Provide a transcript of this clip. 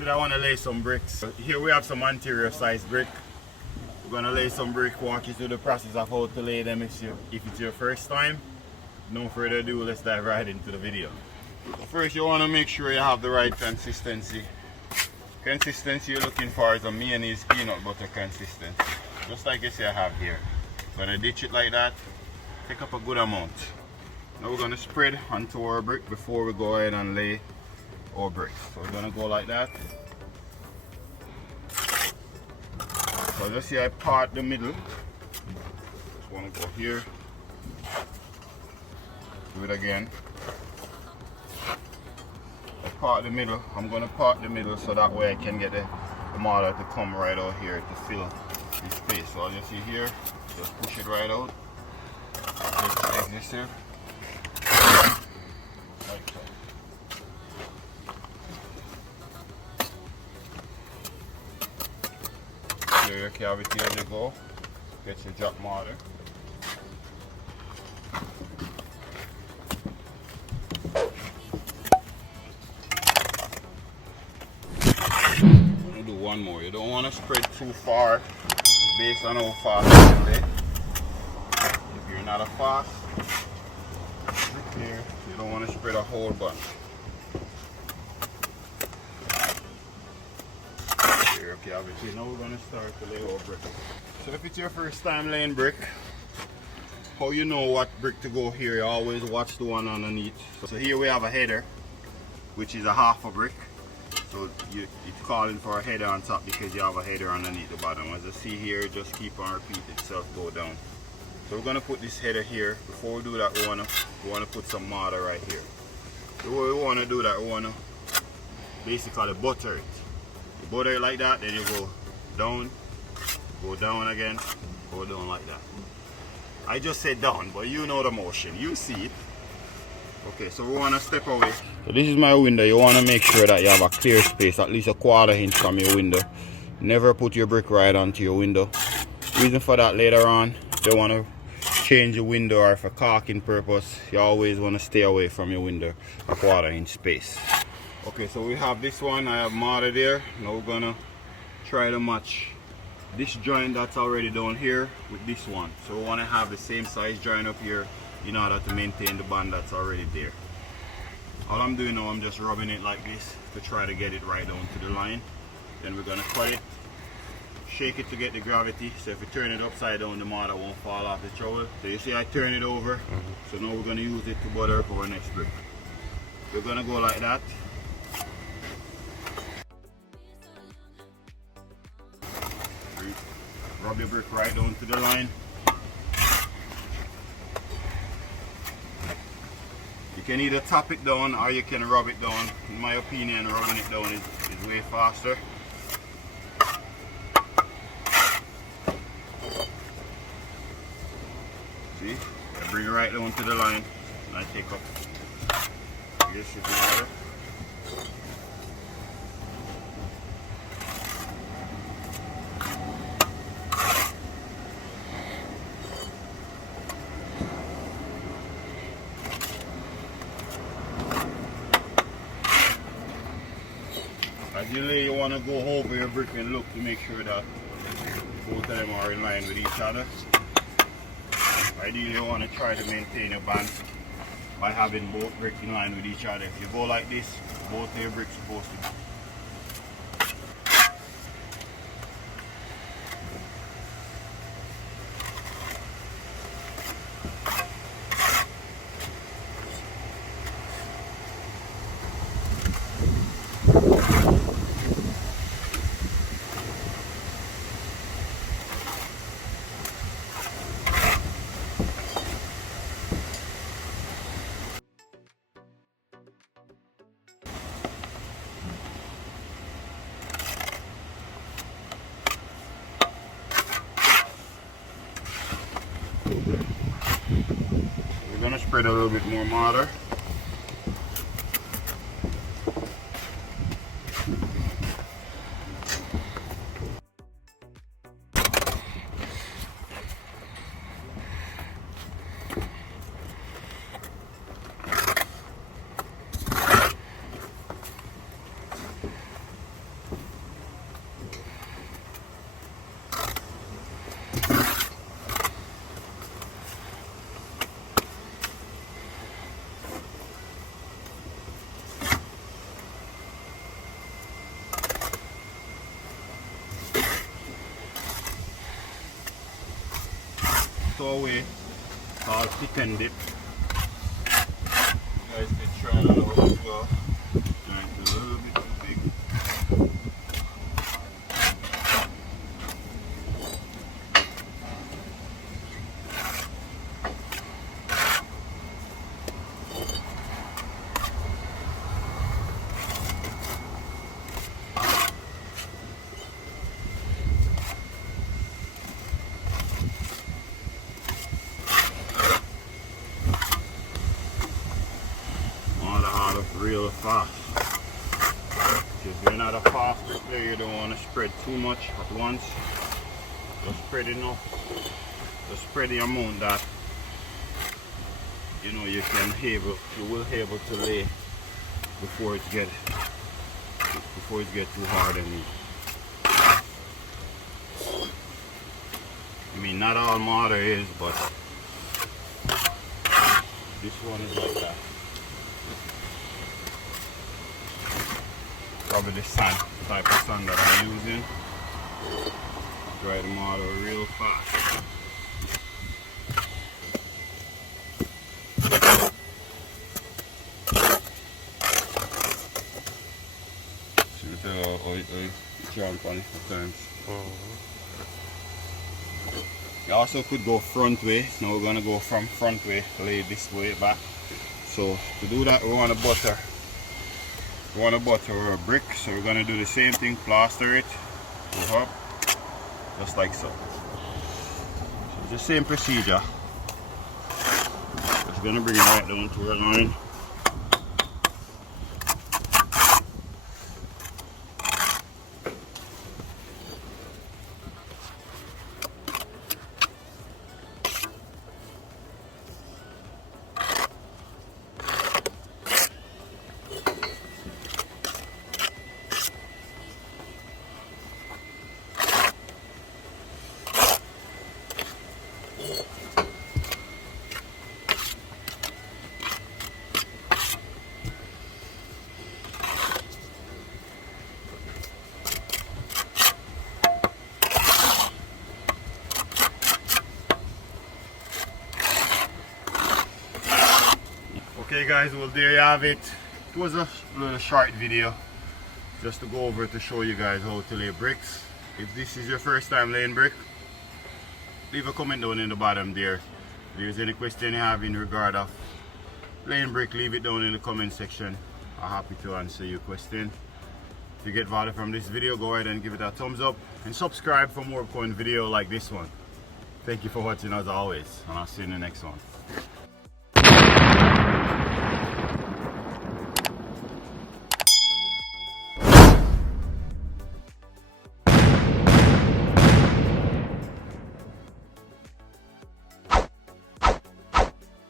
Today I want to lay some bricks. Here we have some anterior size brick. We're going to lay some brick, walk you through the process of how to lay them if it's your first time. No further ado, let's dive right into the video. First you want to make sure you have the right consistency. Consistency you're looking for is a mayonnaise peanut butter consistency. Just like you see I have here. We're going to ditch it like that. Take up a good amount. Now we're going to spread onto our brick before we go ahead and lay our bricks. So we're going to go like that. So just see I part the middle. Just want to go here. Do it again. I part the middle. I'm going to part the middle so that way I can get the mortar to come right out here to fill this space. So I'll just see here, just push it right out. Take the exit here. Like so. Clear your cavity as you go. Get your drop mortar. Do one more. You don't want to spread too far based on how fast you lay. If you're not a fast here, you don't want to spread a whole bunch. Here, okay, obviously now we're going to start to lay our brick. So if it's your first time laying brick, how you know what brick to go here, you always watch the one underneath. So here we have a header, which is a half a brick. So it's calling for a header on top because you have a header underneath the bottom. As you see here, just keep on repeat itself, go down. So we're gonna put this header here. Before we do that, we wanna put some mortar right here. The way we wanna do that, we wanna basically butter it. You butter it like that, then you go down again, go down like that. I just said down, but you know the motion, you see it. Okay, so we want to step away. So this is my window. You want to make sure that you have a clear space, at least a 1/4 inch from your window. Never put your brick right onto your window. Reason for that, later on, you want to change your window or for caulking purpose, you always want to stay away from your window, a 1/4 inch space. Okay, so we have this one. I have mortar there. Now we're going to try to match this joint that's already down here with this one. So we want to have the same size joint up here in order to maintain the bond that's already there. All I'm doing now, I'm just rubbing it like this to try to get it right down to the line. Then we're gonna cut it, shake it to get the gravity. So if you turn it upside down, the mortar won't fall off the trowel. So you see I turn it over. So now we're gonna use it to butter up our next brick. We're gonna go like that. Rub your brick right down to the line. You can either tap it down or you can rub it down. In my opinion, rubbing it down is way faster. See? I bring it right down to the line and I take up this is the water. As you lay, you want to go over your brick and look to make sure that both of them are in line with each other. Ideally, you want to try to maintain your band by having both bricks in line with each other. If you go like this, both of your bricks are supposed to be. We're going to spread a little bit more mortar. our way called pick and dip. Guys can try it out as well. Joint a little bit too big. Real fast. If you're not a fast bricklayer, you don't want to spread too much at once. Just spread enough. Just spread the amount that you know you will able to lay before it get too hard and neat. I mean, not all mortar is, but this one is like that. Probably the sand, type of sand that I'm using. Dry the mortar real fast. See how it jump on it at times. You also could go front way. Now we're gonna go from front way, lay this way back. So to do that, we want to butter. We want to butter our brick, so we're going to do the same thing, plaster it, go up, just like so. So it's the same procedure. Just going to bring it right down to our line. Okay guys, well there you have it. It was a little short video just to go over to show you guys how to lay bricks. If this is your first time laying brick, leave a comment down in the bottom there. If there's any question you have in regard of laying brick, leave it down in the comment section. I'm happy to answer your question. If you get value from this video, go ahead and give it a thumbs up and subscribe for more upcoming video like this one. Thank you for watching as always, and I'll see you in the next one.